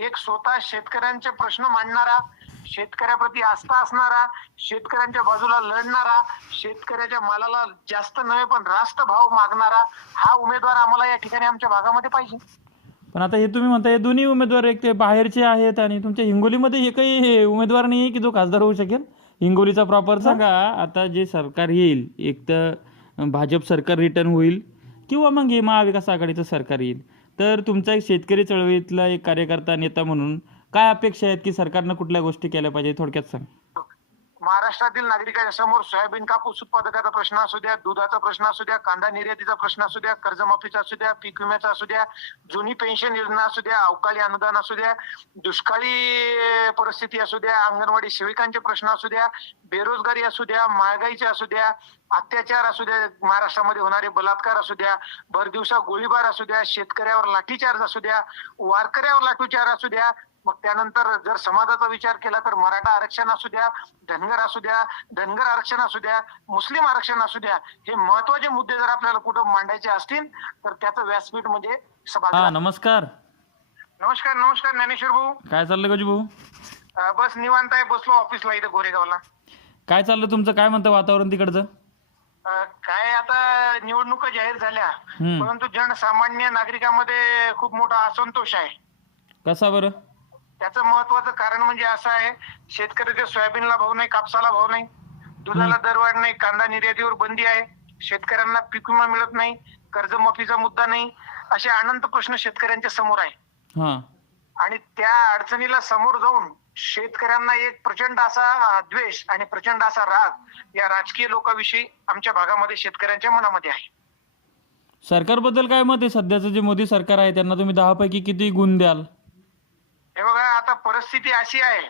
एक स्वतः शेतकऱ्यांचे प्रश्न मांडणारा शेतकऱ्याप्रती आस्था असणारा शेतकऱ्यांच्या बाजूला लढणारा शेतकऱ्याच्या मालाला जास्त नव्हे पण रास्त भाव मागणारा हा उमेदवार आम्हाला या ठिकाणी आमच्या भागामध्ये पाहिजे. पण आता हे तुम्ही म्हणता हे दोन्ही उमेदवार एक ते बाहेरचे आहेत आणि तुमच्या हिंगोलीमध्ये हे काही हे उमेदवार नाही आहे की जो खासदार होऊ शकेल? हिंगोलीचा प्रॉपर सांगा आता जे सरकार येईल एक तर भाजप सरकार रिटर्न होईल किंवा मग हे महाविकास आघाडीचं सरकार येईल. तर तुमचा एक शेतकरी चळवळीतला एक कार्यकर्ता नेता म्हणून काय अपेक्षा आहेत की सरकारनं कुठल्या गोष्टी केल्या पाहिजे? थोडक्यात सांग. महाराष्ट्रातील नागरिकांच्या समोर सोयाबीन कापूस उत्पादकाचा प्रश्न असू द्या दुधाचा प्रश्न असू द्या कांदा निर्यातीचा प्रश्न असू द्या कर्जमाफीचा असू द्या पीक विम्याचा असू द्या जुनी पेन्शन योजना असू द्या अवकाळी अनुदान असू द्या दुष्काळी परिस्थिती असू द्या अंगणवाडी सेविकांचे प्रश्न असू द्या बेरोजगारी असू द्या महागाईचे असू द्या अत्याचार असू द्या महाराष्ट्रामध्ये होणारे बलात्कार असू द्या भरदिवसा गोळीबार असू द्या शेतकऱ्यावर लाठीचार्ज असू द्या वारकऱ्यावर लाठीचार्ज असू द्या मग त्यानंतर जर समाजाचा विचार केला तर मराठा आरक्षण असू द्या धनगर असू द्या धनगर आरक्षण असू द्या मुस्लिम आरक्षण असू द्या हे महत्त्वाचे मुद्दे जर आपल्याला कुठं मांडायचे असतील तर त्याचं व्यासपीठ म्हणजे हा सभागृह नमस्कार. नमस्कार नमस्कार ज्ञानेश्वर भाऊ. काय चाललं गजू भाऊ अं, बस निवांत आहे बसलो ऑफिसला इथं गोरेगावला. काय चाललं तुमचं? काय म्हणतं वातावरण तिकडचं? अं, काय आता निवडणुका जाहीर झाल्या हम्म. परंतु जनसामान्य नागरिकांमध्ये खूप मोठा असंतोष आहे. कसा बरं? त्याचं महत्वाचं कारण म्हणजे असं आहे शेतकऱ्याच्या सोयाबीनला भाव नाही कापसाला भाव नाही. दुधाला दरवाढ नाही कांदा निर्यातीवर बंदी आहे. शेतकऱ्यांना पीक विमा मिळत नाही कर्जमाफीचा मुद्दा नाही. असे अनंत प्रश्न शेतकऱ्यांच्या समोर आहे. हां. आणि त्या अडचणीला समोर जाऊन शेतकऱ्यांना एक प्रचंड असा द्वेष आणि प्रचंड असा राग या राजकीय लोकांविषयी आमच्या भागामध्ये शेतकऱ्यांच्या मनामध्ये आहे. सरकारबद्दल काय मत आहे? सध्याचं जे मोदी सरकार आहे त्यांना तुम्ही दहा पैकी किती गुण द्याल? हे बघा आता परिस्थिती अशी आहे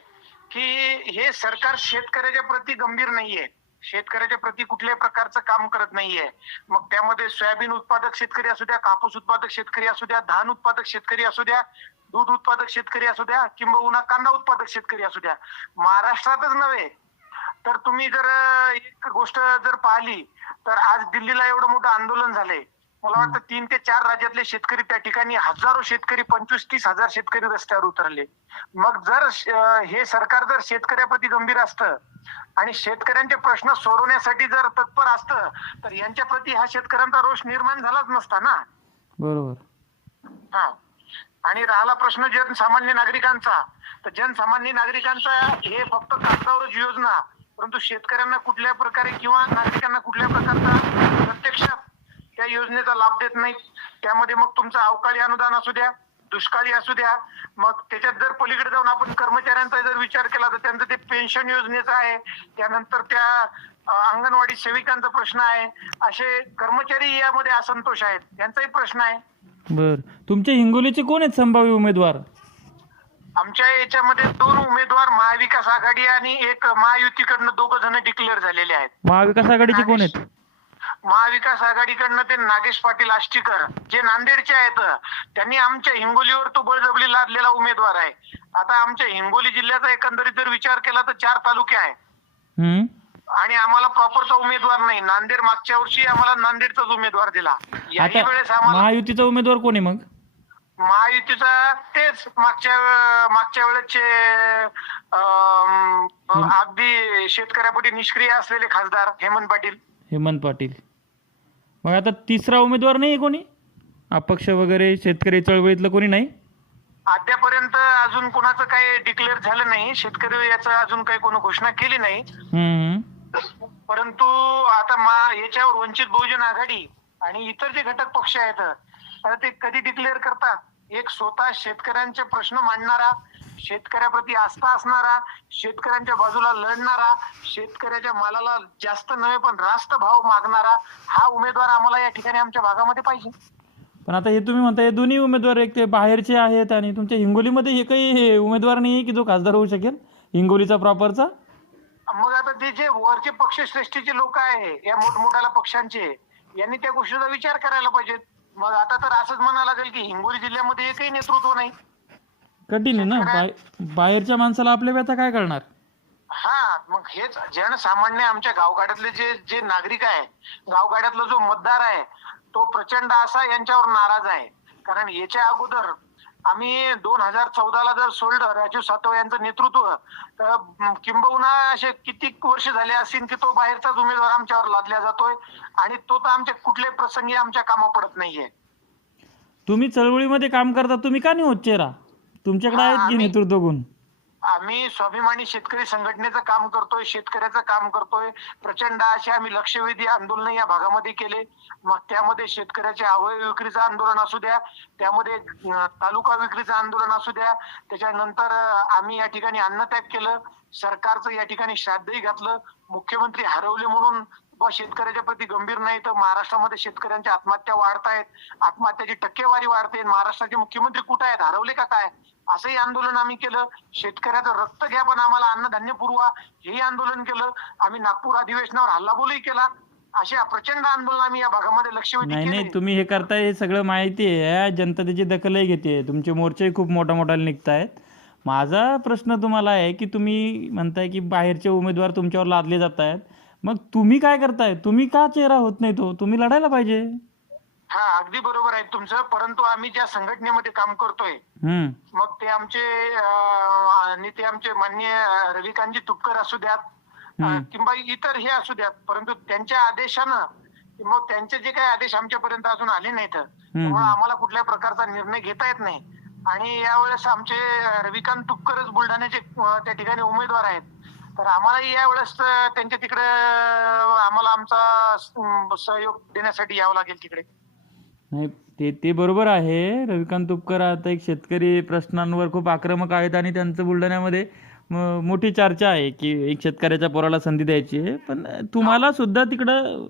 की हे सरकार शेतकऱ्याच्या प्रती गंभीर नाहीये. शेतकऱ्याच्या प्रती कुठल्याही प्रकारचं काम करत नाहीये. मग त्यामध्ये सोयाबीन उत्पादक शेतकरी असू द्या कापूस उत्पादक शेतकरी असू द्या धान उत्पादक शेतकरी असू द्या दूध उत्पादक शेतकरी असू द्या किंबहुना कांदा उत्पादक शेतकरी असू द्या. महाराष्ट्रातच नव्हे. तर तुम्ही जर एक गोष्ट जर पाहिली तर आज दिल्लीला एवढं मोठं आंदोलन झालंय. मला वाटतं तीन ते चार राज्यातले शेतकरी त्या ठिकाणी हजारो शेतकरी पंचवीस तीस हजार शेतकरी रस्त्यावर उतरले. मग जर हे सरकार जर शेतकऱ्याप्रती गंभीर असतं आणि शेतकऱ्यांचे प्रश्न सोडवण्यासाठी जर तत्पर असतं तर यांच्या प्रती हा शेतकऱ्यांचा रोष निर्माण झालाच नसता ना? बरोबर. हा. आणि राहिला प्रश्न जनसामान्य नागरिकांचा. तर जनसामान्य नागरिकांचा हे फक्त कागदावरच योजना परंतु शेतकऱ्यांना कुठल्या प्रकारे किंवा नागरिकांना कुठल्या प्रकारचा प्रत्यक्षात त्या योजनेचा लाभ देत नाही त्यामध्ये मग तुमचं अवकाळी अनुदान असू द्या दुष्काळी असू द्या मग त्याच्यात जर पलीकडे जाऊन आपण कर्मचाऱ्यांचा जर विचार केला तर त्यांचं ते पेन्शन योजनेचं आहे. त्यानंतर त्या अंगणवाडी सेविकांचा प्रश्न आहे. असे कर्मचारी यामध्ये असंतोष आहेत. त्यांचाही प्रश्न आहे. बर. तुमच्या हिंगोलीचे कोण आहेत संभाव्य उमेदवार? आमच्या याच्यामध्ये दोन उमेदवार महाविकास आघाडी आणि एक महायुतीकडनं दोघ जण डिक्लेअर झालेले आहेत. महाविकास आघाडीचे कोण आहेत? महाविकास आघाडीकडनं ते नागेश पाटील आष्टीकर जे नांदेडचे आहेत त्यांनी आमच्या हिंगोलीवर तो बळजबरी लादलेला उमेदवार आहे. आता आमच्या हिंगोली जिल्ह्याचा एकंदरीत जर विचार केला तर चार तालुके आहे आणि आम्हाला प्रॉपरचा उमेदवार नाही. नांदेड मागच्या वर्षी आम्हाला नांदेडचाच उमेदवार दिला. याही वेळेस आम्हाला महायुतीचा उमेदवार कोण आहे मग? महायुतीचा तेच मागच्या मागच्या वेळेचे अगदी शेतकऱ्यापोटी निष्क्रिय असलेले खासदार हेमंत पाटील. हेमंत पाटील. मग आता तिसरा उमेदवार नाही कोणी? अपक्ष वगैरे शेतकरी चळवळीतलं कोणी नाही? अद्यापर्यंत अजून कोणाचं काही डिक्लेअर झालं नाही. शेतकरी याचं अजून काही कोणी घोषणा केली नाही. हम्म. परंतु आता मा याच्यावर वंचित बहुजन आघाडी आणि इतर जे घटक पक्ष आहेत आता ते कधी डिक्लेअर करतात? एक स्वतः शेतकऱ्यांचे प्रश्न मांडणारा शेतकऱ्याप्रती आस्था असणारा शेतकऱ्यांच्या बाजूला लढणारा शेतकऱ्याच्या मालाला जास्त नव्हे पण रास्त भाव मागणारा हा उमेदवार आम्हाला या ठिकाणी आमच्या भागामध्ये पाहिजे. पण आता हे तुम्ही म्हणता हे दोन्ही उमेदवार एक ते बाहेरचे आहेत आणि तुमच्या हिंगोलीमध्ये हे काही उमेदवार नाही आहे की जो खासदार होऊ शकेल? हिंगोलीचा प्रॉपरचा मग आता ते जे वरचे पक्षश्रेष्ठीचे लोक आहे या मोठमोठ्याला पक्षांचे यांनी त्या गोष्टीचा विचार करायला पाहिजे मग आता तर असंच म्हणावं लागेल की हिंगोली जिल्ह्यामध्ये एकही नेतृत्व नाही. कठीण आहे ना? बाहेर बाहेरच्या माणसाला आपल्या व्यथा काय करणार? हा मग हेच जनसामान्य आमच्या गावगाड्यातले जे जे नागरिक आहे गावगाड्यातला जो मतदार आहे तो प्रचंड असा यांच्यावर नाराज आहे. कारण याच्या अगोदर आम्ही दोन हजार चौदाला जर सोडलं राजू सातव यांचं नेतृत्व तर म, किंबहुना असे किती वर्ष झाले असतील की तो बाहेरचाच उमेदवार आमच्यावर लादला जातोय आणि तो तर आमच्या कुठल्याही प्रसंगी आमच्या कामा पडत नाहीये. तुम्ही चळवळीमध्ये काम करता तुम्ही का नाही होत चेहरा? तुमच्याकडे आहेत की आम्ही- नेतृत्व गुण आम्ही स्वाभिमानी शेतकरी संघटनेचं काम करतोय शेतकऱ्याचं काम करतोय. प्रचंड असे आम्ही लक्षवेधी आंदोलन या भागामध्ये केले. मग त्यामध्ये शेतकऱ्याचे अवयव विक्रीचं आंदोलन असू द्या त्यामध्ये तालुका विक्रीचं आंदोलन असू द्या. त्याच्यानंतर आम्ही या ठिकाणी अन्नत्याग केलं. सरकारचं या ठिकाणी श्राद्धही घातलं. मुख्यमंत्री हरवले म्हणून व शेतकऱ्याच्या प्रती गंभीर नाही तर महाराष्ट्रामध्ये शेतकऱ्यांच्या आत्महत्या वाढतायत आत्महत्याची टक्केवारी वाढते. महाराष्ट्राचे मुख्यमंत्री कुठे आहेत? हरवले का काय? असंही आंदोलन आम्ही केलं. शेतकऱ्याचं रक्त घ्या पण आम्हाला अन्नधान्य पुरवा. हेही आंदोलन केलं. आम्ही नागपूर अधिवेशनावर हल्लाबोलही केला. अशा प्रचंड आंदोलन आम्ही या भागामध्ये लक्षवेधी नाही नाही तुम्ही हे करताय हे सगळं माहिती आहे. जनता त्याची दखलही घेते. तुमचे मोर्चेही खूप मोठ्या मोठ्याने निघतायत. माझा प्रश्न तुम्हाला आहे की तुम्ही म्हणताय की बाहेरचे उमेदवार तुमच्यावर लादले जात आहेत मग तुम्ही काय करताय? तुम्ही का चेहरा होत नाही तो? तुम्ही लढायला पाहिजे. हा अगदी बरोबर आहे तुमचं. परंतु आम्ही ज्या संघटनेमध्ये काम करतोय हम्म. मग ते आमचे अं, नेते आमचे माननीय अं, रविकांतजी तुपकर असू द्यात अं. किंवा इतर हे असू द्यात. परंतु त्यांच्या आदेशानं मग त्यांचे जे काही आदेश आमच्यापर्यंत अजून आले नाहीत त्यामुळे आम्हाला कुठल्या प्रकारचा निर्णय घेता येत नाही. आणि यावेळेस आमचे अं, रविकांत तुपकरच बुलढाण्याचे अं, त्या ठिकाणी उमेदवार आहेत. तर आम्हालाही यावेळेस अं, त्यांच्या तिकडे आम्हाला आमचा सहयोग देण्यासाठी यावं लागेल तिकडे. नाही ते ते बरोबर आहे. रविकांत तुपकर आता एक शेतकरी प्रश्नांवर खूप आक्रमक आहेत आणि त्यांचं बुलढाण्यामध्ये मोठी चर्चा आहे की एक शेतकऱ्याच्या पोराला संधी द्यायची आहे. पण तुम्हाला सुद्धा तिकडं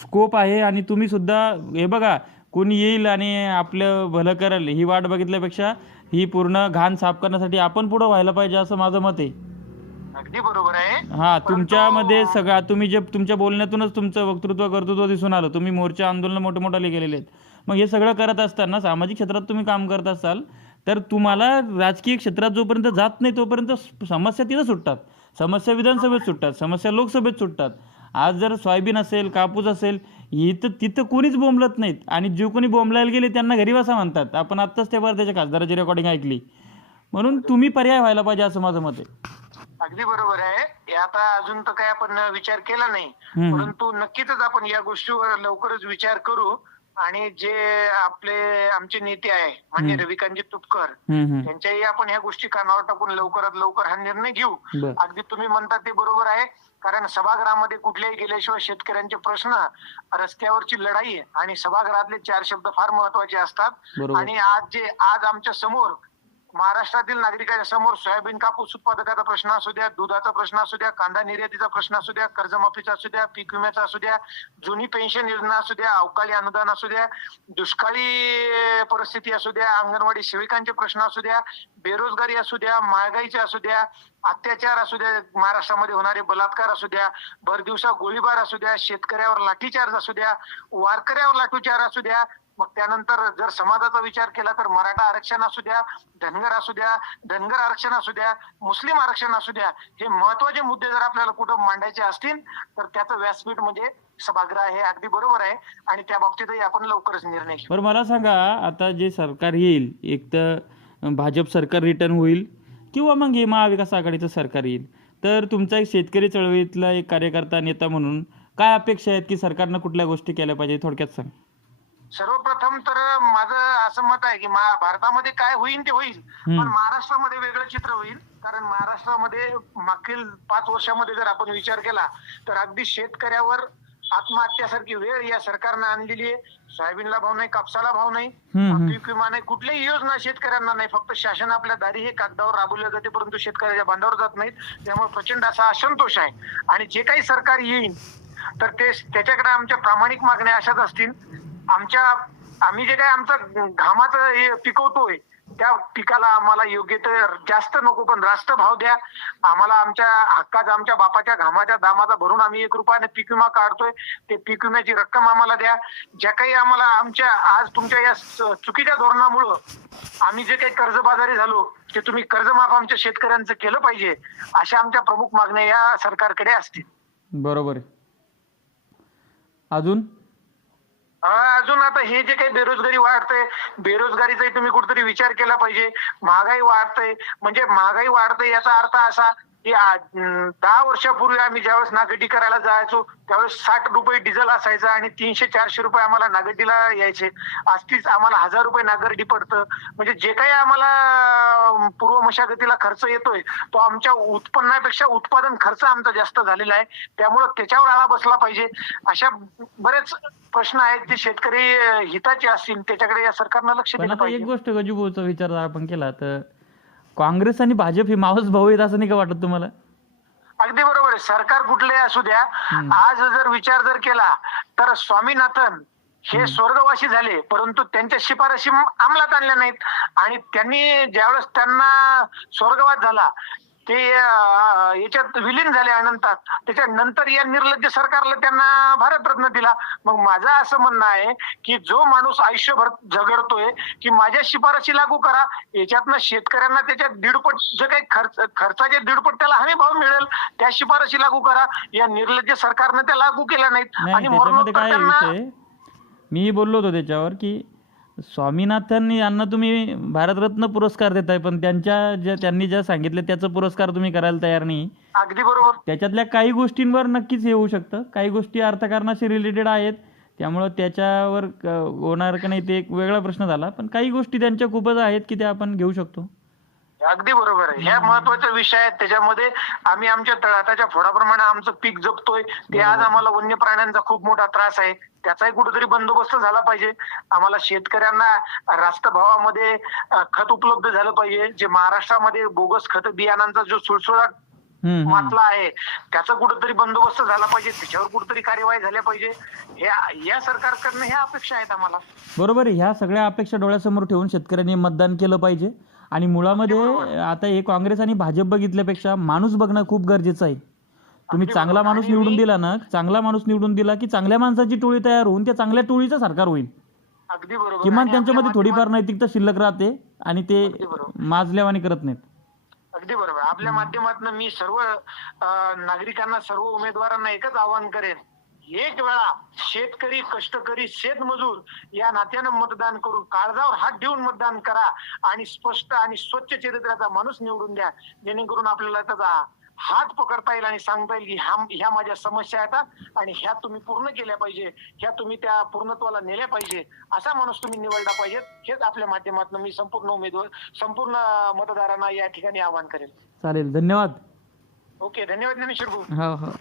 स्कोप आहे आणि तुम्ही सुद्धा हे बघा कोणी येईल आणि आपलं भलं करेल ही वाट बघितल्यापेक्षा ही पूर्ण घाण साफ करण्यासाठी आपण पुढं व्हायला पाहिजे असं माझं मत आहे. अगदी बरोबर आहे. हा तुमच्यामध्ये सगळा तुम्ही जे तुमच्या बोलण्यातूनच तुमचं वक्तृत्व कर्तृत्व दिसून आलं. तुम्ही मोर्चा आंदोलन मोठे मोठाले गेलेले आहेत. मग हे सगळं करत असताना सामाजिक क्षेत्रात तुम्ही काम करत असाल तर तुम्हाला राजकीय क्षेत्रात जोपर्यंत जात नाही तोपर्यंत समस्या तिथं सुटतात. समस्या विधानसभेत सुटतात समस्या लोकसभेत सुटतात. आज जर सोयाबीन असेल कापूस असेल इथं तिथं कोणीच बोंबलत नाहीत. आणि जे कोणी बोंबलायला गेले त्यांना घरी बसा म्हणतात. आपण आत्ताच ते त्याच्या खासदाराची रेकॉर्डिंग ऐकली. म्हणून तुम्ही पर्याय व्हायला पाहिजे असं माझं मत आहे. अगदी बरोबर आहे आता अजून तर काय आपण विचार केला नाही. परंतु नक्कीच आपण या गोष्टीवर लवकरच विचार करू आणि जे आपले आमचे नेते आहे मान्य रविकांतजी तुपकर. त्यांच्याही आपण ह्या गोष्टी कानावर टाकून लवकरात लवकर हा निर्णय घेऊ. अगदी तुम्ही म्हणता ते बरोबर आहे कारण सभागृहामध्ये कुठल्याही गेल्याशिवाय शेतकऱ्यांचे प्रश्न रस्त्यावरची लढाई आणि सभागृहातले चार शब्द फार महत्त्वाचे असतात. आणि आज जे आज आमच्यासमोर महाराष्ट्रातील नागरिकांच्या समोर सोयाबीन कापूस उत्पादकाचा प्रश्न असू द्या दुधाचा प्रश्न असू द्या कांदा निर्यातीचा प्रश्न असू द्या कर्जमाफीचा असू द्या पीक विम्याचा असू द्या जुनी पेन्शन योजना असू द्या अवकाळी अनुदान असू द्या दुष्काळी परिस्थिती असू द्या अंगणवाडी सेविकांचे प्रश्न असू द्या बेरोजगारी असू द्या महागाईचे असू द्या अत्याचार असू द्या महाराष्ट्रामध्ये होणारे बलात्कार असू द्या भरदिवसा गोळीबार असू द्या शेतकऱ्यावर लाठीचार्ज असू द्या वारकऱ्यावर लाठीचार्ज असू द्या मग त्यानंतर जर समाजाचा विचार केला तर मराठा आरक्षण असू द्या धनगर असू द्या धनगर आरक्षण असू द्या मुस्लिम आरक्षण असू द्या हे महत्त्वाचे मुद्दे जर आपल्याला कुठं मांडायचे असतील तर त्याचं व्यासपीठ म्हणजे सभागृह हे अगदी बरोबर आहे. आणि त्या बाबतीतही आपण लवकरच निर्णय घेऊ. बरं मला सांगा आता जे सरकार येईल एक तर भाजप सरकार रिटर्न होईल किंवा मग हे महाविकास आघाडीचं सरकार येईल तर तुमचा एक शेतकरी चळवळीतला एक कार्यकर्ता नेता म्हणून काय अपेक्षा आहेत की सरकारनं कुठल्या गोष्टी केल्या पाहिजे थोडक्यात सांग. सर्वप्रथम तर माझं असं मत आहे की भारतामध्ये काय होईल ते होईल. पण महाराष्ट्रामध्ये वेगळं चित्र होईल. कारण महाराष्ट्रामध्ये मागील पाच वर्षामध्ये जर आपण विचार केला तर अगदी शेतकऱ्यावर आत्महत्यासारखी वेळ या सरकारनं आणलेली आहे. सोयाबीनला भाव नाही कापसाला भाव नाही. पीक विमा नाही कुठलीही योजना शेतकऱ्यांना नाही. फक्त शासन आपल्या दारी हे कागदावर राबवल्या जाते परंतु शेतकऱ्याच्या बांधावर जात नाहीत. त्यामुळे प्रचंड असा असंतोष आहे. आणि जे काही सरकार येईल तर ते त्याच्याकडे आमच्या प्रामाणिक मागण्या अशाच असतील. आमच्या आम्ही जे काय आमचं घामाचं हे पिकवतोय त्या पिकाला आम्हाला योग्य तर जास्त नको पण रास्त भाव द्या. आम्हाला आमच्या हक्काचा आमच्या बापाच्या घामाच्या दामाचा भरून आम्ही एक रुपयाने पीक विमा काढतोय. ते पीक विम्याची रक्कम आम्हाला द्या. ज्या काही आम्हाला आमच्या आज तुमच्या या चुकीच्या धोरणामुळं आम्ही जे काही कर्जबाजारी झालो ते तुम्ही कर्जमाफ आमच्या शेतकऱ्यांचं केलं पाहिजे अशा आमच्या प्रमुख मागण्या या सरकारकडे असतील. बरोबर अजून? अजून आता हे जे काही बेरोजगारी वाढते बेरोजगारीचाही तुम्ही कुठेतरी विचार केला पाहिजे. महागाई वाढते म्हणजे महागाई वाढते याचा अर्थ असा की दहा वर्षापूर्वी आम्ही ज्यावेळेस नागरिक करायला जायचो त्यावेळेस साठ रुपये डिझेल असायचं आणि तीनशे चारशे रुपये आम्हाला नागरिकला यायचे. आज तीच आम्हाला हजार रुपये नागरिकी पडतं. म्हणजे जे काही आम्हाला पूर्व मशागतीला खर्च येतोय तो आमच्या उत्पन्नापेक्षा उत्पादन खर्च आमचा जास्त झालेला आहे. त्यामुळं त्याच्यावर आळा बसला पाहिजे. अशा बरेच प्रश्न आहेत जे शेतकरी हिताचे असतील. त्याच्याकडे या सरकारनं लक्ष दिलं आता एक पाहिजे. गोष्ट गजूभाऊचा विचार आपण केला तर काँग्रेस आणि भाजप हे मावस भाऊ आहेत असं नाही का वाटत तुम्हाला? अगदी बरोबर आहे. सरकार कुठले असू द्या आज जर विचार जर केला तर स्वामीनाथन हे स्वर्गवासी झाले परंतु त्यांच्या शिफारशी अंमलात आणल्या नाहीत. आणि त्यांनी ज्यावेळेस त्यांना स्वर्गवास झाला ते याच्यात विलीन झाले अनंतात. त्याच्यानंतर या निर्लज्ज सरकारला त्यांना भारतरत्न दिला. मग माझं असं म्हणणं आहे की जो माणूस आयुष्यभर झगडतोय की माझ्या शिफारशी लागू करा. याच्यातनं शेतकऱ्यांना त्याच्या दीडपट जे काही खर्च खर्चाचे दीडपट त्याला हमी भाव मिळेल त्या शिफारशी लागू करा. या निर्लज्ज सरकारनं त्या लागू केल्या नाहीत. नाही आणि मी बोललो होतो त्याच्यावर की स्वामीनाथन यांना तुम्ही भारतरत्न पुरस्कार देताय पण त्यांच्या ज्या त्यांनी ज्या सांगितलं त्याचा पुरस्कार तुम्ही करायला तयार नाही. अगदी बरोबर. त्याच्यातल्या काही गोष्टींवर नक्कीच हे होऊ शकतं. काही गोष्टी अर्थकारणाशी रिलेटेड आहेत. त्यामुळं त्याच्यावर होणार का नाही ते एक वेगळा प्रश्न झाला. पण काही गोष्टी त्यांच्या खूपच आहेत की त्या आपण घेऊ शकतो. अगदी बरोबर आहे. ह्या महत्त्वाच्या विषय आहेत. त्याच्यामध्ये आम्ही आमच्या तळहाताच्या फोडाप्रमाणे आमचं पीक जपतोय. ते आज आम्हाला वन्य प्राण्यांचा खूप मोठा त्रास आहे. त्याचाही कुठेतरी बंदोबस्त झाला पाहिजे. आम्हाला शेतकऱ्यांना रास्त भावामध्ये खत उपलब्ध झालं पाहिजे. जे महाराष्ट्रामध्ये बोगस खत बियाणांचा जो हम्म. मातला आहे त्याचा कुठेतरी बंदोबस्त झाला पाहिजे. त्याच्यावर कुठेतरी कार्यवाही झाल्या पाहिजे. या सरकारकडनं ह्या अपेक्षा आहेत आम्हाला. बरोबर ह्या सगळ्या अपेक्षा डोळ्यासमोर ठेवून शेतकऱ्यांनी मतदान केलं पाहिजे. आणि मुळामध्ये आता हे काँग्रेस आणि भाजप बघितल्यापेक्षा माणूस बघणं खूप गरजेचं आहे. तुम्ही चांगला. माणूस निवडून दिला ना चांगला माणूस निवडून दिला की चांगल्या माणसाची टोळी तयार होऊन त्या चांगल्या टोळीचं सरकार होईल. अगदी बरोबर. किमान आणि त्यांच्यामध्ये आपल्या थोडीफार नैतिकता शिल्लक राहते आणि ते बरोबर. माजल्यावानी करत नाहीत. अगदी बरोबर. आपल्या माध्यमातून मी सर्व अं, नागरिकांना सर्व उमेदवारांना एकच आवाहन करेन. एक वेळा शेतकरी कष्टकरी शेतमजूर या नात्यानं मतदान करून काळजावर हात ठेवून मतदान करा आणि स्पष्ट आणि स्वच्छ चरित्राचा माणूस निवडून द्या. जेणेकरून आपल्याला त्याचा हात पकडता येईल आणि सांगता येईल की ह्या ह्या माझ्या समस्या आहेत आणि ह्या तुम्ही पूर्ण केल्या पाहिजे ह्या तुम्ही त्या पूर्णत्वाला नेल्या पाहिजे असा माणूस तुम्ही निवडला पाहिजे. हेच आपल्या माध्यमातून मी संपूर्ण उमेदवार संपूर्ण मतदारांना या ठिकाणी आवाहन करेन. चालेल धन्यवाद. ओके धन्यवाद ज्ञानेश्वर भाऊ. हो हो.